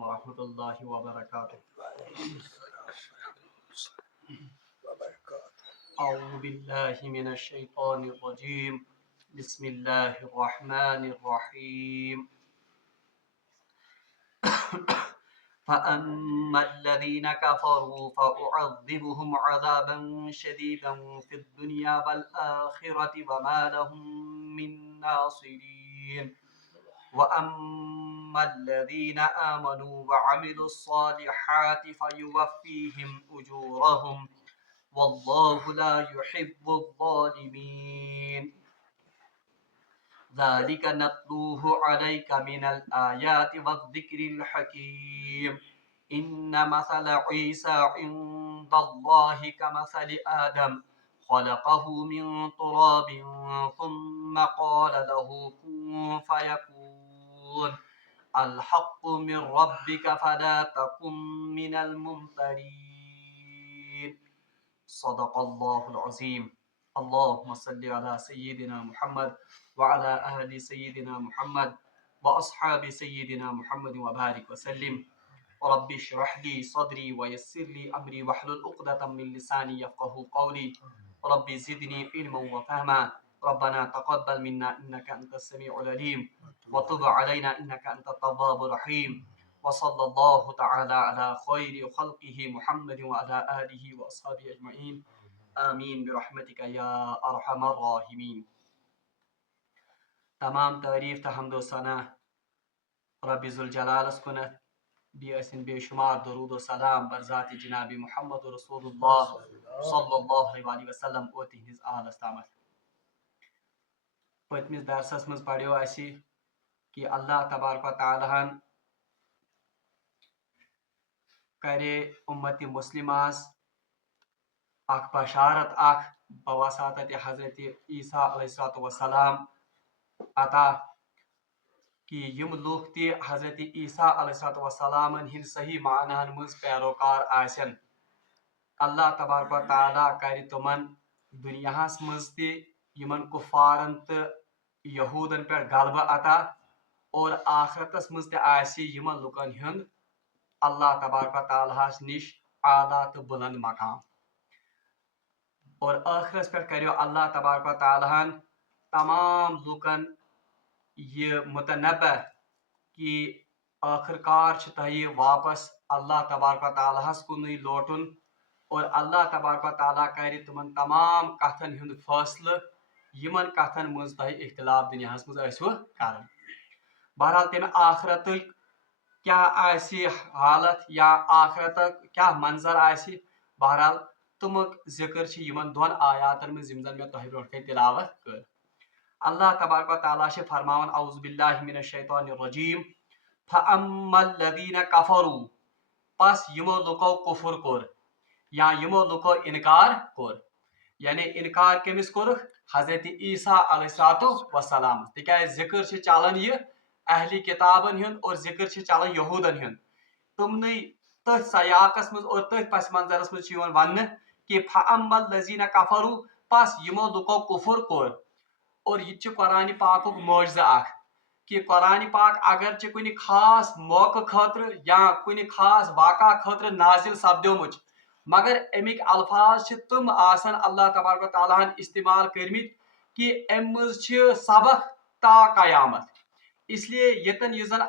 ورحمۃ اللہ وبرکاتہ. اعوذ باللہ من الشیطان الرجیم. بسم اللہ الرحمن الرحیم. فأما الذين كفروا فأعذبهم عذابا شديدا في الدنيا والآخرة وما لهم من ناصرين. وأما الذين آمنوا وعملوا الصالحات فيوفيهم أجورهم والله لا يحب الظالمين. ذلك نتلوه عليك من الآيات والذكر الحكيم. إن مثل عيسى عند الله كمثل آدم خلقه من تراب ثم قال له كن فيكون. الحق من ربك فلا تكن من الممترين. صدق الله العظيم. اللهم صل على سيدنا محمد وعلى آل سيدنا محمد وأصحاب سيدنا محمد وبارك وسلم. رب اشرح لي صدري ويسر لي أمري واحلل عقدة من لساني يفقهوا قولي. رب زدني علما وفهما. ربنا تقبل منا إنك أنت السميع العليم وتب علينا إنك أنت التواب الرحيم. وصلى الله تعالى على خير خلقه محمد وعلى آله وأصحابه أجمعين. آمین برحمتک یا ارحم الراحمین. تمام تعریف تو حمد و ثنا رب ذوالجلالس کنت، بیسن بے شمار درود و سلام بر ذات جناب محمد رسول اللہ صلی اللہ علیہ وسلم اور تہندس آلس تامت. پتمس درسس مز پڑھو اسی کہ اللہ تبارک و تعالیٰ کرے امت مسلمہ اخ بشارت اخ بواسطت حضرت عیسیٰ علیہ السلام عطا کہ یم لوگ تی حضرت عیسیٰ علیہ السلام ہند صحیح معنی مز پیروکار آسن. اللہ تبارک و تعالیٰ کر تمن دنیا مز تی یمن کفارن تو یہودن پہ غلبہ عطا اور آخرتس مز تی آسی یمن لکن ہند اللہ تبارک و تعالیٰ نش اعلیٰ تو بلند مقام. اور آخرس پہ کریو اللہ تبارک و تعالیٰ تمام لوکن یہ متنبع کہ آخر کار تہ واپس اللہ تبارک و تعالیٰ کن لوٹن اور اللہ تبارک و تعالیٰ کر تمن تمام کتن ہند فیصلہ یمن کتن مز تہ اختلاف دنیا مز کرن. بہرحال تمہ آخرت کیا آسی حالت یا آخرت کیا منظر آسی بہرحال تمک ذکر یمن دون آیاتن میں زن میں تہ برو تلاوت کر. اللہ تبارک و تعالیٰ فرماون اعوذ باللہ من الشیطان الرجیم. فاما الذین کفروا پس یمو لوکو کفر کور یا یمو لوکو انکار کور. یعنی انکار کمس کور؟ حضرت عیسیٰ علیہ السلام. تکیاز ذکر چلان یہ اہلی کتابن ہند اور ذکر چلان یہودن ہند. تمنی تھ سیاقس مز اور تھ پس منظرس مز ون کہ فاما الذین کفروا پس یمو لوکو کفر کور. اور یہ قرآن پاک معجزہ اخ کہ قرآن پاک اگرچہ کن خاص موقع خاطر یا کن خاص واقعہ خاطر نازل سپدومت مگر امیک الفاظ تم آسن اللہ تبارک و تعالیٰ استعمال کرمت کہ ام مز سبق تا قیامت. اس لیے یتن زن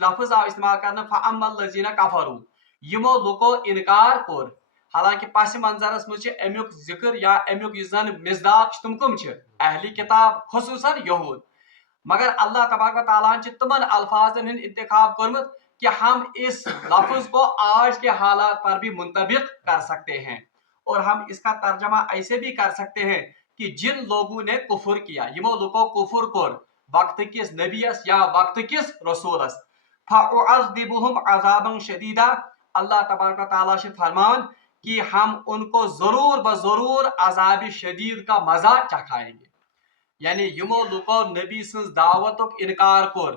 لفظ آو استعمال کرنا فاما الذین کفروا یمو لوکو انکار کور. حالانکہ پس منظرس مجھ امیک ذکر یا امیک زن مزداق تم کم اہلی کتاب خصوصاً یہود. مگر اللہ تبارک و تعالیٰ تمن الفاظن ہند انتخاب کرمت کہ ہم اس لفظ کو آج کے حالات پر بھی منطبق کر سکتے ہیں اور ہم اس کا ترجمہ ایسے بھی کر سکتے ہیں کہ جن لوگوں نے کفر کیا یمو لوگوں کفر کور وقت کس نبیس یا وقت کس رسولس فاعذبهم عذابا شدیدا. اللہ تبارک و تعالیٰ فرمان کہ ہم ان کو ضرور بضرور عذاب شدید کا مزہ چکھائیں گے. یعنی یمو لوکو نبی سنز دعوتک انکار کور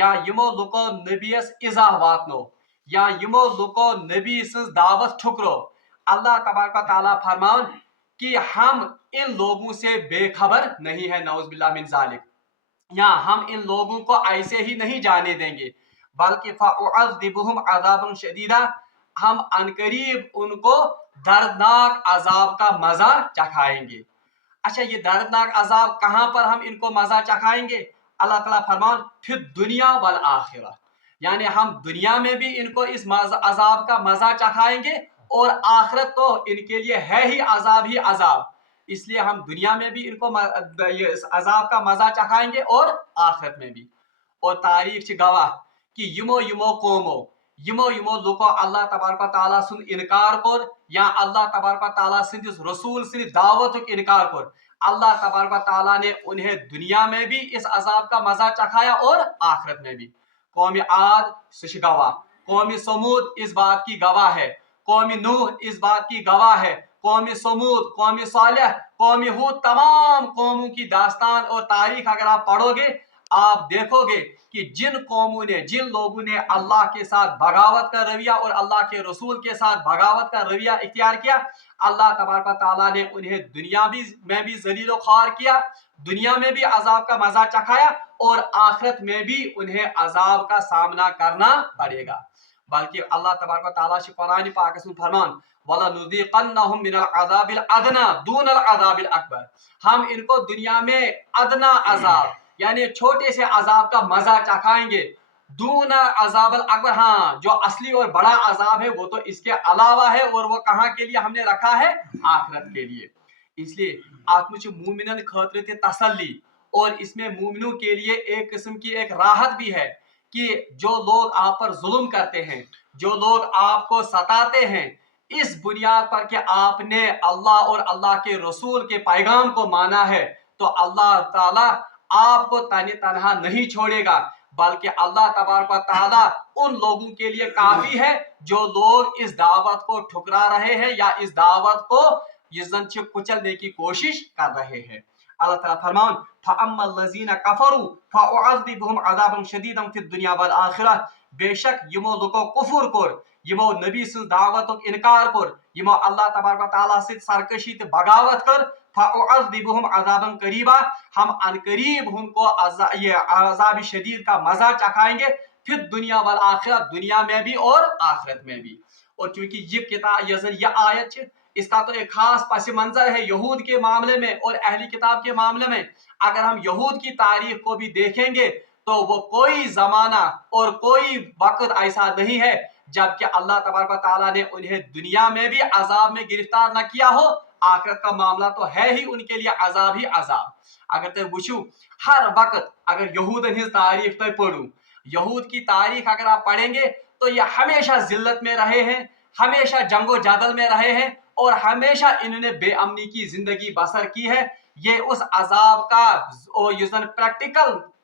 یا یمو لوکو نبیس ایزا واتنو یا یمو لوکو نبی سنز دعوت ٹھکرو. اللہ تبارک و تعالیٰ فرمان کہ ہم ان لوگوں سے بے خبر نہیں ہے نعوذ باللہ من ذالک یا ہم ان لوگوں کو ایسے ہی نہیں جانے دیں گے बल्कि फ़अज़िबुहुम अज़ाबन शदीदा, हम अनकरीब उनको दर्दनाक अजाब का मजा चखाएंगे। अच्छा, ये दर्दनाक अजाब कहाँ पर हम इनको मजा चखाएंगे? अल्लाह ताला फरमान फिर दुनिया वल आखिरा, यानी हम दुनिया में भी इनको इस अजाब का मजा चखाएंगे और आखिरत तो इनके लिए है ही अजाब, इसलिए हम दुनिया में भी इनको ये अजाब का मजा चखाएंगे और आखिरत में भी। और तारीख छ गवाह कि यमो यमो कौमो यमो यमो लुको अल्लाह तबारक व तआला सुन इनकार कोर या अल्लाह तबारक व तआला सिंदिस रसूल सिंद दावतुक इनकार कोर, अल्लाह तबारक व तआला ने उन्हें दुनिया में भी इस अजाब का मजा चखाया और आखिरत में भी। कौम आद सच गवाह, कौम समूद इस बात की गवाह है, कौम नूह इस बात की गवाह है, कौम समूद, कौम सालेह, कौम हूद, तमाम कौमों की दास्तान और तारीख अगर आप पढ़ोगे आप देखोगे कि जिन कौमों ने, जिन लोगों ने अल्लाह के साथ बगावत का रवैया और अल्लाह के रसूल के साथ बगावत का रवैया इख्तियार किया, अल्लाह तबारक ताला ने उन्हें दुनिया में भी जलील ख्वार किया, दुनिया में भी अजाब का मजा चखाया और आखिरत में भी उन्हें अजाब का सामना करना पड़ेगा। बल्कि अल्लाह तबारक ताला से कुरान पाक में फरमान वलनुज़ीक़न्नहुम मिनल अज़ाबिल अदना दूनल अज़ाबिल अकबर, हम इनको दुनिया में अदना अजाब यानी छोटे से अजाब का मजा चखाएंगे, दूना अजाबल अकबर, हाँ जो असली और बड़ा अजाब है वो तो इसके अलावा है और वो कहाँ के लिए हमने रखा है? आखिरत के लिए। इसलिए आत्मच मोमिनन खातिर ते तसल्ली, और इसमें मोमिनों के लिए एक किस्म की एक राहत भी है कि जो लोग आप पर जुल्म करते हैं, जो लोग आपको सताते हैं, इस बुनियाद पर कि आपने अल्लाह और अल्लाह के रसूल के पैगाम को माना है, तो अल्लाह ताला आपको ताने तनहा नहीं छोड़ेगा, बल्कि अल्लाह तबारक व तआला उन लोगों के लिए काफी है जो लोग इस दावत को ठुकरा रहे हैं या इस दावत को कुचलने की कोशिश कर रहे हैं। अल्लाह ताला फरमान फअम्मल लज़ीना कफरू फअज़िबुहुम अज़ाबन शदीदन फिद दुनिया वल आखिरह, बेशक यमो लोगों कुफर कोर, यमो नबी सुन दावत इनकार कोर, यमो अल्लाह तबारक व तआला से सरकशी ते बगावत कर, फअज़िबुहुम अज़ाबन करीबा, हम अनकरीब उनको ये अज़ाब शदीद का मजा चखाएंगे, फिर दुनिया वल आखिरह, दुनिया में भी और आखिरत में भी। और क्योंकि ये किताब ये आयत इसका तो एक खास पस मंजर है यहूद के मामले में और अहली किताब के मामले में। अगर हम यहूद की तारीख को भी देखेंगे तो वो कोई जमाना और कोई वक्त ऐसा नहीं है जबकि अल्लाह तबारक व तआला ने उन्हें दुनिया में भी अजाब में गिरफ्तार न किया हो, आखिरत का मामला तो है ही उनके लिए अजाब ही अजाब। अगर तुम वुचू हर वक्त अगर यहूदन हिज तारीख तुम पढ़ू, यहूद की तारीख अगर आप पढ़ेंगे तो ये हमेशा जिल्लत में रहे हैं, हमेशा जंगो जदल में रहे हैं और हमेशा इन्होंने बेअमनी की जिंदगी बसर की है। ये उस अजाब का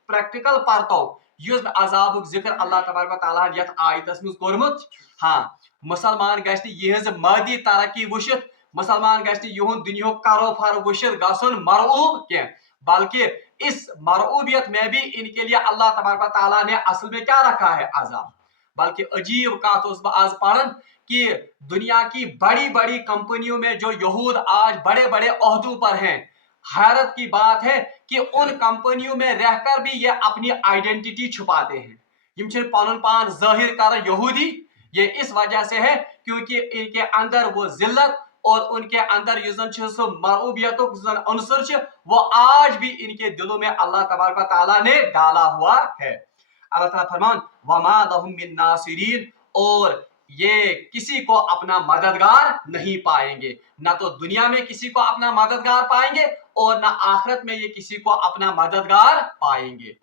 प्रैक्टिकल परतो युस अजाबुक जिक्र अल्लाह तबारक व तआला यत आयतस मज कोरमुत। हाँ, मुसलमान गश्त यहज मादी तरक्की वुशित, मुसलमान गश्त युहुन दुनिया कारोबार वुशित गसन मरऊब के, बल्कि इस मरऊबियत में भी इनके लिए अल्लाह तबारक व तआला ने असल में क्या रखा है? अजाब। बल्कि अजीब बात आज पढ़न कि दुनिया की बड़ी बड़ी कंपनियों में जो यहूद आज बड़े बड़े ओहदों पर हैं, हैरत की बात है कि उन कंपनियों में रहकर भी ये अपनी आइडेंटिटी छुपाते हैं। यम छ पनुन पान जाहिर कर यहूदी, ये इस वजह से है क्योंकि इनके अंदर वो जिल्लत और उनके अंदर मरऊबियतुक अंसर वो आज भी इनके दिलों में अल्लाह तबारक व तआला ने डाला हुआ है। अल्लाह ताला फरमान वमा लहुम मिन नासिरीन, और ये किसी को अपना मददगार नहीं पाएंगे, ना तो दुनिया में किसी को अपना मददगार पाएंगे और ना आखिरत में ये किसी को अपना मददगार पाएंगे।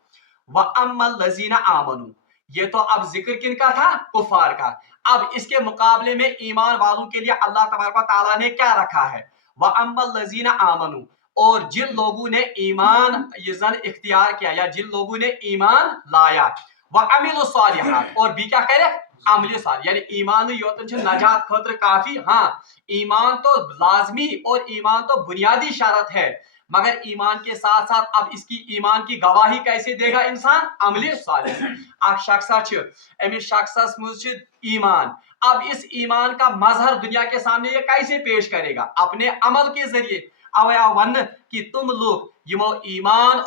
व अम्मल लजीना आमनू, ये तो अब जिक्र किनका था? कुफार का। अब इसके मुकाबले में ईमान वालों के लिए अल्लाह तबारक व तआला ने क्या रखा है? व अम्मल लजीना आमनू, और जिन लोगों ने ईमान इख्तियार किया या जिन लोगों ने ईमान लाया, व अमिलु सालिहात, और भी क्या करे? अमल साल, यानी ईमान योतन नजात खतर काफी। हाँ, ईमान तो लाजमी और ईमान तो बुनियादी शर्त है, मगर ईमान के साथ साथ अब इसकी ईमान की गवाही कैसे देगा इंसान? अमल सालिह। अख शख्स ईमान, अब इस ईमान का मजहर दुनिया के सामने ये कैसे पेश करेगा? अपने अमल के जरिए। अवया वन कि तुम लोग यमो ईमान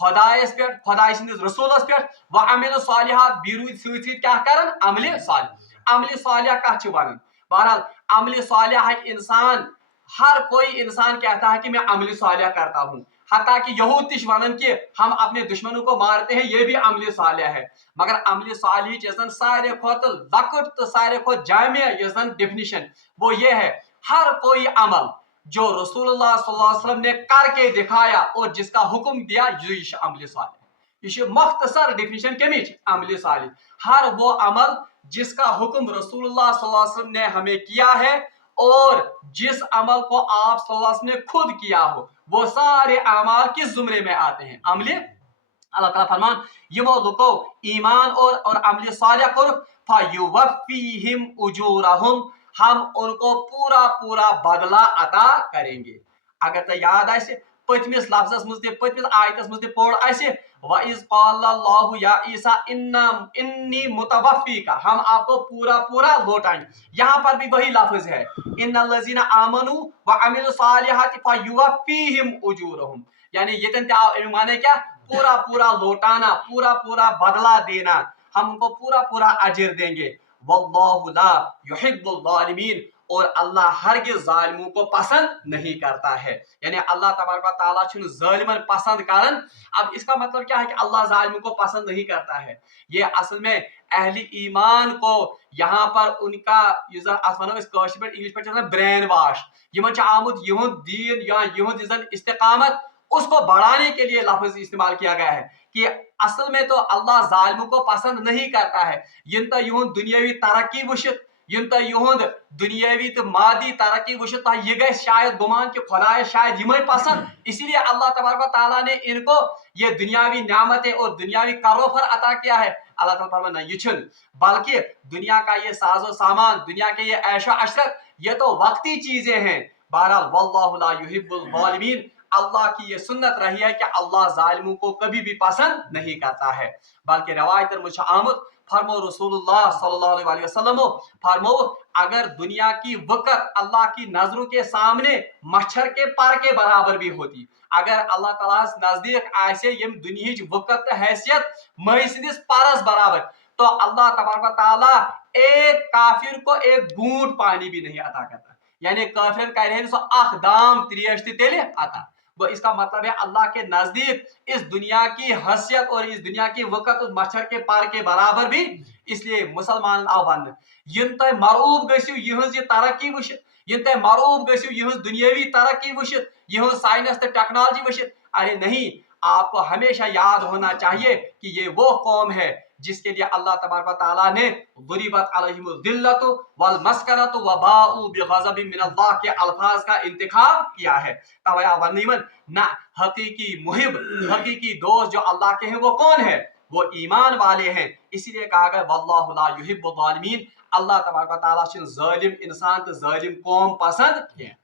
खुदायस पे खुदाय सन्दिस रसूलस पे व अमिल सालिहात बीरूद सत क्या करन अमल सालिह। अमल सालिह कत छ वनान। बहरहाल अमल सालिह हक इंसान, हर कोई इंसान कहता है कि मैं अमल सालिह करता हूँ। हत्ता कि यहूद तिश वनन कि हम अपने दुश्मनों को मारते हैं, ये भी अमल सालिह है। मगर अमल सालिह जन सारे खोत लकट तो सारे खोत जामिया जन डेफिनेशन वो ये है, हर कोई अमल जो रसूलुल्लाह सल्लल्लाहु अलैहि वसल्लम ने करके दिखाया और जिसका हुक्म दिया, ये अमल सालिह। ये मुख्तसर डेफिनेशन कमिच अमल सालिह। हर वो अमल जिसका हुक्म रसूलुल्लाह सल्लल्लाहु अलैहि वसल्लम ने हमें किया है और जिस अमल को आप सल्लल्लाहु अलैहि वसल्लम ने खुद किया हो, वो सारे अमाल किस जुमरे में आते हैं? अमल। अल्लाह ताला फरमान यमो लुको ईमान और अमल सालिह कर फयुवफ्फीहिम उजूरहुम, हम उनको पूरा पूरा बदला अता करेंगे। अगर तो याद आए पतमिस लफ्जस मज पतमिस आयतस मज पोड़ आए व इज़ क़ालल्लाहु या ईसा इन्नी मुतवफ़्फ़ीका, हम आपको पूरा पूरा लौटाएंगे। यहाँ पर भी वही लफ्ज है, इन्नल्लज़ीना आमनू व अमिलु सालिहाति फयुवफ्फीहिम उजूरहुम, यानी ये माने क्या? पूरा पूरा लौटाना, पूरा पूरा बदला देना, हम उनको पूरा पूरा अजर देंगे। वल्लाहु ला युहिब्बुल ज़ालिमीन, और अल्लाह हरगिज़ जालिमों को पसंद नहीं करता है। यानी अल्लाह तबारक व तआला छुन जालिमन पसंद करन। अब इसका मतलब क्या है कि अल्लाह जालिमों को पसंद नहीं करता है? ये असल में अहली ईमान को यहाँ पर उनका इंग्लिश पे ब्रेन वाश, यमन आमुद यहुद दीन या यहुद इस्तिकामत, उसको बढ़ाने के लिए लफ्ज इस्तेमाल किया गया है कि असल में तो अल्लाह जालिमों को पसंद नहीं करता है। yin तो यूं दुनियावी तरक्की वुशित, yin तो यूं दुनियावी तो मादी तरक्की वुशित, तो ये गए शायद गुमान कि खुदा शायद यमई पसंद, इसीलिए अल्लाह तबारक व तआला ने इनको ये दुनियावी नियामतें और दुनियावी कारोफर अता किया है। अल्लाह ताला फरमाना ये छुन, बल्कि दुनिया का ये साजो सामान, दुनिया के ये ऐशो अशरत, ये तो वक्ती चीजें हैं। बहरहाल वल्लाहु ला युहिब्बुल ज़ालिमीन, अल्लाह की ये सुन्नत रही है कि अल्लाह जालिमों को कभी भी पसंद नहीं करता है। बल्कि रवायत मुझ आमद फरमो रसूलुल्लाह सल्लल्लाहु अलैहि वसल्लम फरमो, अगर दुनिया की वक़्त अल्लाह की नजरों के सामने मच्छर के पर के बराबर भी होती, अगर अल्लाह ताला नजदीक ऐसे यम दुनियाच वक़्त हैसियत मई सिंदिस परस बराबर, तो अल्लाह तबारक व तआला एक काफिर को एक घूंट पानी भी नहीं अता करता। यानी काफिर कह रहे हैं सो अखदाम त्रियश तेले अता। वो इसका मतलब है अल्लाह के नजदीक इस दुनिया की हसीयत और इस दुनिया की वक़्त उस मच्छर के पार के बराबर भी। इसलिए मुसलमान आओ बंद yin तय मरूब गसियो यहज ये तरक्की वुशित, yin तय मरूब गसियो यहज दुनियावी तरक्की वुशित, यहज साइंस ते टेक्नोलॉजी वुशित। अरे नहीं, आपको हमेशा याद होना चाहिए कि ये वो कौम है जिसके लिए अल्लाह तबारक व तआला ने दुरिबत अलैहिमुल दिल्लतु वल मस्कनतु व बाउ बिगज़बिन मिनल्लाह के अल्फाज का इंतखाब किया है। तवया वनीमन ना हकीकी मुहिब, हकीकी दोस्त जो अल्लाह के हैं वो कौन है? वो ईमान वाले हैं। इसीलिए कहा गया वल्लाहु ला युहिब्बुल ज़ालिमीन, अल्लाह तबारक व तआला छिन जालिम इंसान तो जालिम कौम पसंद है।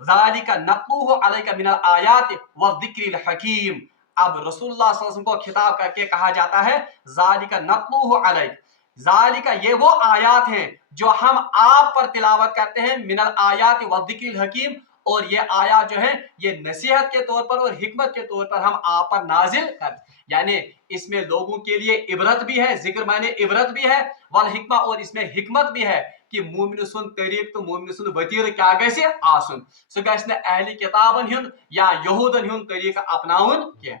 ज़ालिका नक़ूहु अलैका मिनल आयाति व ज़िक्रिल हकीम, अब रसूलुल्लाह सल्लल्लाहु अलैहि वसल्लम को खिताब करके कहा जाता है ज़ालिका नक़ूहु अलैक, ज़ालिका ये वो आयात हैं जो हम आप पर तिलावत करते हैं, मिनल आयाति व ज़िक्रिल हकीम, और ये आयात जो है ये नसीहत के तौर पर और हिकमत के तौर पर हम आप पर नाजिल कर, यानी इसमें लोगों के लिए इबरत भी है, जिक्र माने इबरत भी है, वल हिकमा, और इसमें हिकमत भी है कि मोमिन सुन तरीक तो मोमिन सुन वतीर क्या गसे आसुन, सो गसे अहली किताबन हुन या यहूदन हुन तरीक अपनाउन के।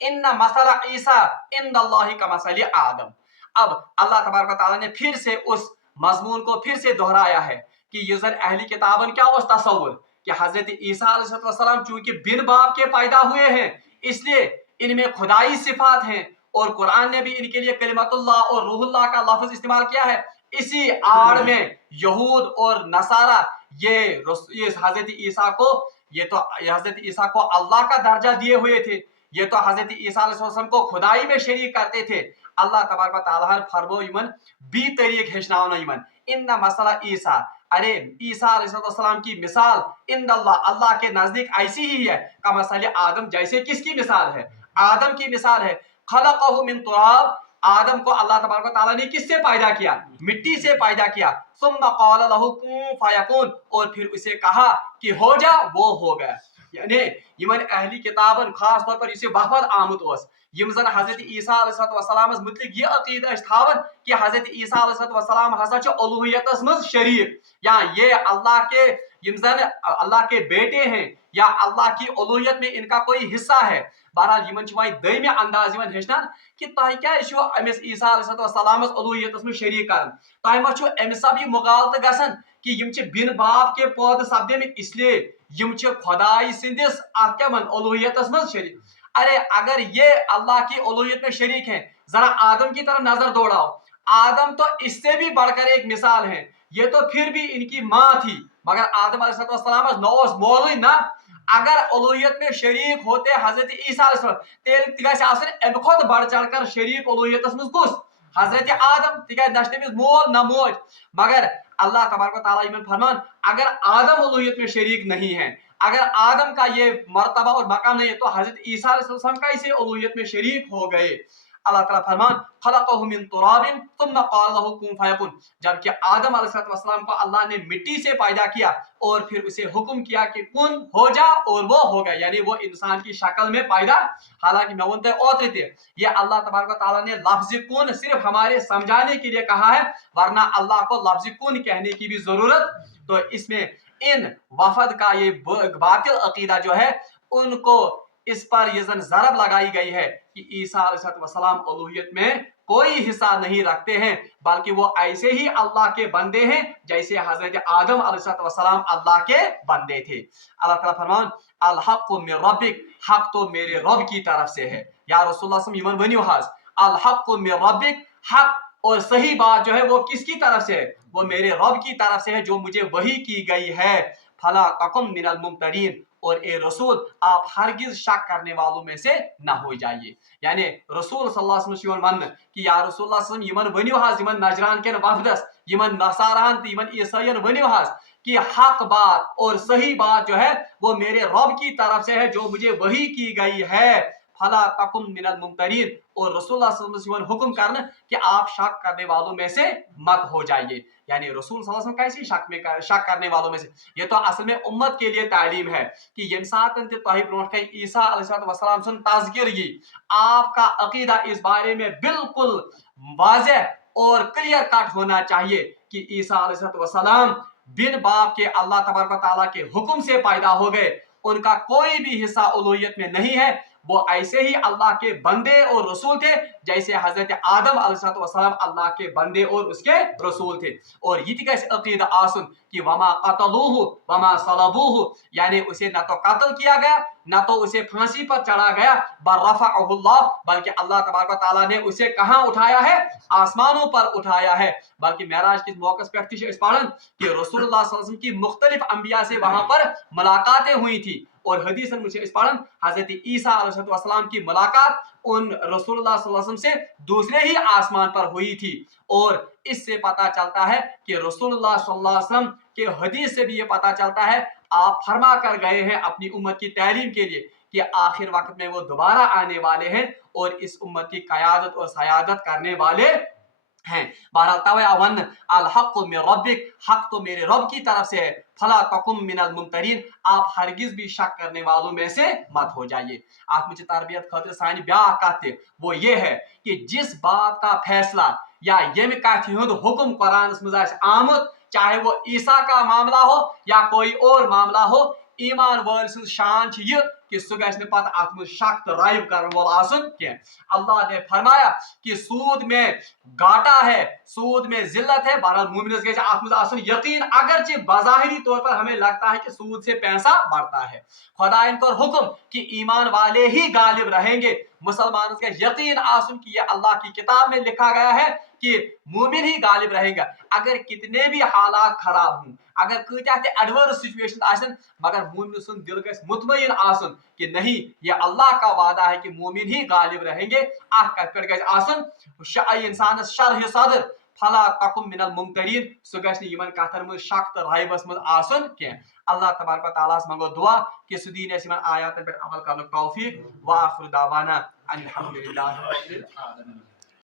इन्ना मसला ईसा इंदल्लाहि का मसली आदम। अब अल्लाह तबारक व तआला ने फिर से उस मजमून को फिर से दोहराया है कि ये जन अहली किताबन क्या उस तसव्वुर कि हजरत ईसा अलैहिस्सलाम चूंकि बिन बाप के पैदा हुए हैं, इसलिए इनमें खुदाई सिफात हैं, और कुरान ने भी इनके लिए कलिमतुल्लाह और रूहुल्लाह का लफ्ज इस्तेमाल किया है। इसी आड़ में यहूद और नसारा ये हजरत ईसा को हजरत ईसा को अल्लाह का दर्जा दिए हुए थे, ये तो हजरत ईसा अलैहिस्सलाम को खुदाई में शरीक करते थे। अल्लाह तबारक व तआला फरमो यमन बी तरीक हेचनावना यमन इन्ना मसला ईसा, अरे ईसा अलैहिस्सलाम की मिसाल इंदल्लाह, अल्लाह के नजदीक ऐसी ही है का मसले आदम, जैसे किसकी मिसाल है? आदम की मिसाल है। खलक़हु मिन तुराब, आदम को अल्लाह तबारक व तआला ने किससे पैदा किया? मिट्टी से पैदा किया। सुम्मा क़ाला लहु कुन फयकुन, और फिर उसे कहा कि हो जा, वो हो गया। यानी यमन अहली किताबन खास तौर पर इस वफद आमुत यम जन हजरत ईसा अलैहिस्सलाम मुतलिक यह अकीदा थावन कि हजरत ईसा अलैहिस्सलाम हसा उलूहियतस मज शरीक या ये अल्लाह के यम जन अल्लाह के बेटे हैं या अल्लाह की उलूहियत में इनका कोई हिस्सा है। बहरहाल यमन वह दमे अंदाज हेचनान कि तुम क्या अमिस ईसा अलैहिस्सलाम उलूहियतस में शरीक कर तुम मा अमिस सब यह मुगालत गसन कि यम बिन बाप के पौध सपदेमित इसलिए यम खुदाई सिंदिस उलूहियतस मज शरीक। अरे अगर ये अल्लाह की उलूहियत में शरीक हैं जरा आदम की तरफ नजर दौड़ाओ, आदम तो इससे भी बढ़कर एक मिसाल है। ये तो फिर भी इनकी माँ थी मगर आदम अलैहिस्सलाम नौस मोल ना। अगर उलूहियत में शरीक होते हजरत ईसा अलैहिस्सलाम खुद बढ़ चढ़कर शरीक उलूहियत में कुस हजरत आदम तमिस मोल न मोज। मगर अल्लाह तबारक व तआला इमन फरमान अगर आदम उलूहियत में शरीक नहीं है, अगर आदम का ये मर्तबा और मकाम नहीं है तो हजरत ईसा अलैहिस्सलाम कैसे उलूहियत में शरीक हो गए। अल्लाह ताला फरमान खलक़हु मिन तुराबिन सुम्मा क़ाल लहु कुन फयकुन, जबकि आदम अलैहिस्सलाम को अल्लाह ने मिट्टी से पैदा किया और फिर उसे हुक्म किया कि कुन हो जा और वो हो गया, यानी वो इंसान की शक्ल में पैदा। हालांकि मैं उनते ओते थे ये अल्लाह तबारक व तआला ने लफ्ज़ कुन सिर्फ हमारे समझाने के लिए कहा है, वरना अल्लाह को लफ्ज़ कुन कहने की भी जरूरत। तो इसमें इन वफद का ये बातिल अकीदा जो है उनको इस पर ये जरब लगाई गई है कि ईसा अलैहिस्सलाम उलूहियत में कोई हिस्सा नहीं रखते हैं, बल्कि वो ऐसे ही अल्लाह के बंदे हैं जैसे हजरत आदम अलैहिस्सलाम अल्लाह के बंदे थे। अल्लाह ताला फरमान अल हक़्क़ु मिन रब्बिक, हक तो मेरे रब की तरफ से है। या रसूलुल्लाह सल्लल्लाहु अलैहि वसल्लम वनियो हाज अल हक़्क़ु मिन रब्बिक, हक और सही बात जो है वो किसकी तरफ से है, वो मेरे रब की तरफ से है जो मुझे वही की गई है। फला तकुम मिनल मुमतरीन, और ए रसूल आप हरगिज शक करने वालों में से न हो जाइए। यानी रसूल सल्लल्लाहु अलैहि वसल्लम वन कि या रसूलुल्लाह सल्लल्लाहु अलैहि वसल्लम यमन वनियो हाज यमन नजरान के वफदस यमन नसारान यमन ईसाईयन वनियो हाज कि हक बात और सही बात जो है वो मेरे रब की तरफ से है जो मुझे वही की गई है। फला तकुम मिनल मुमतरीन, और रसूलुल्लाह सल्लल्लाहु अलैहि वसल्लम हुक्म करना कि आप शक करने वालों में से मत हो जाइए। यानी रसूल सल्लल्लाहु अलैहि वसल्लम कैसे शक करने वालों में से, ये तो असल में उम्मत के लिए तालीम है कि यम सातन ते तोही ब्रोट कई ईसा अलैहिस्सलाम सन तज़किर की आपका अकीदा इस बारे में बिल्कुल वाज़ेह और क्लियर कट होना चाहिए कि ईसा अलैहिस्सलाम बिन बाप के अल्लाह तबारक व तआला के हुक्म से पैदा हो गए, उनका कोई भी हिस्सा उलूहियत में नहीं है, वो ऐसे ही अल्लाह के बंदे और रसूल थे जैसे हजरत आदम अलैहिस्सलाम अल्लाह के बंदे और उसके रसूल थे। और ये कैसे अकीदा आसन कि वमा कतलूहु वमा सलबूहु, यानी उसे न तो कत्ल किया गया न तो उसे फांसी पर चढ़ा गया, बरफ़अहुल्लाह, बल्कि अल्लाह तबारक व तआला ने उसे कहां उठाया है, आसमानों पर उठाया है। बल्कि मेराज के मौके पर कि रसूलुल्लाह सल्लल्लाहु अलैहि वसल्लम की मुख्तलिफ अंबिया से वहां पर मुलाकातें हुई थी, और हदीस मुझे हजरत ईसा अलैहिस्सलाम की मुलाकात उन रसूलुल्लाह सल्लल्लाहु अलैहि वसल्लम से दूसरे ही आसमान पर हुई थी। और इससे पता चलता है कि रसूलुल्लाह सल्लल्लाहु अलैहि वसल्लम के हदीस से भी ये पता चलता है आप फरमा कर गए हैं अपनी उम्मत की तालीम के लिए कि आखिर वक्त में वो दोबारा आने वाले हैं और इस उम्मत की क़यादत और सयादत करने वाले हैं। बहरहाल तवअन अल हक़्क़ु मिन रब्बिक, हक तो मेरे रब की तरफ से है। फला तकुम मिनल मुमतरीन, आप हरगिज भी शक करने वालों में से मत हो जाइए। आप मुझे तरबियत खातिर सानी ब्याह कहते वो ये है कि जिस बात का फैसला या यम कथ हुक्म कुरान मज आमुत, चाहे वो ईसा का मामला हो या कोई और मामला हो, ईमान वाल सुन शान यह कि सह गि पत अत मज शक तो राइव कर वोल आसन कह। अल्लाह ने फरमाया कि सूद में घाटा है, सूद में जिल्लत है, बहरहाल मोमिनस गि अत मज आसन यकीन, अगरचे बज़ाहिरी तौर पर हमें लगता है कि सूद से पैसा बढ़ता है। खुदा इनको हुक्म कि ईमान वाले ही गालिब रहेंगे, मुसलमानों का यकीन आसन कि यह अल्लाह की किताब में लिखा गया है कि मोमिन ही गालिब रहेगा। अगर कितने भी हालात खराब हों, अगर कत्या एडवर्स सिचुएशन आसन, मगर मोमिन सुन दिल गस मुतमईन आसन कि नहीं ये अल्लाह का वादा है कि मोमिन ही गालिब रहेंगे। अत कथ पे आसन इंसान शरह सदर फला तकुम मिनल मुमतरीन, सह गन कथन मज शक तो राइबस मज आसन कह। अल्लाह तबारक व तआला मंगो दुआ कि सह दीन अस आयातन पे अमल करने तौफीक। व आखिर दावाना अनिल हम्दुलिल्लाहि रब्बिल आलमीन।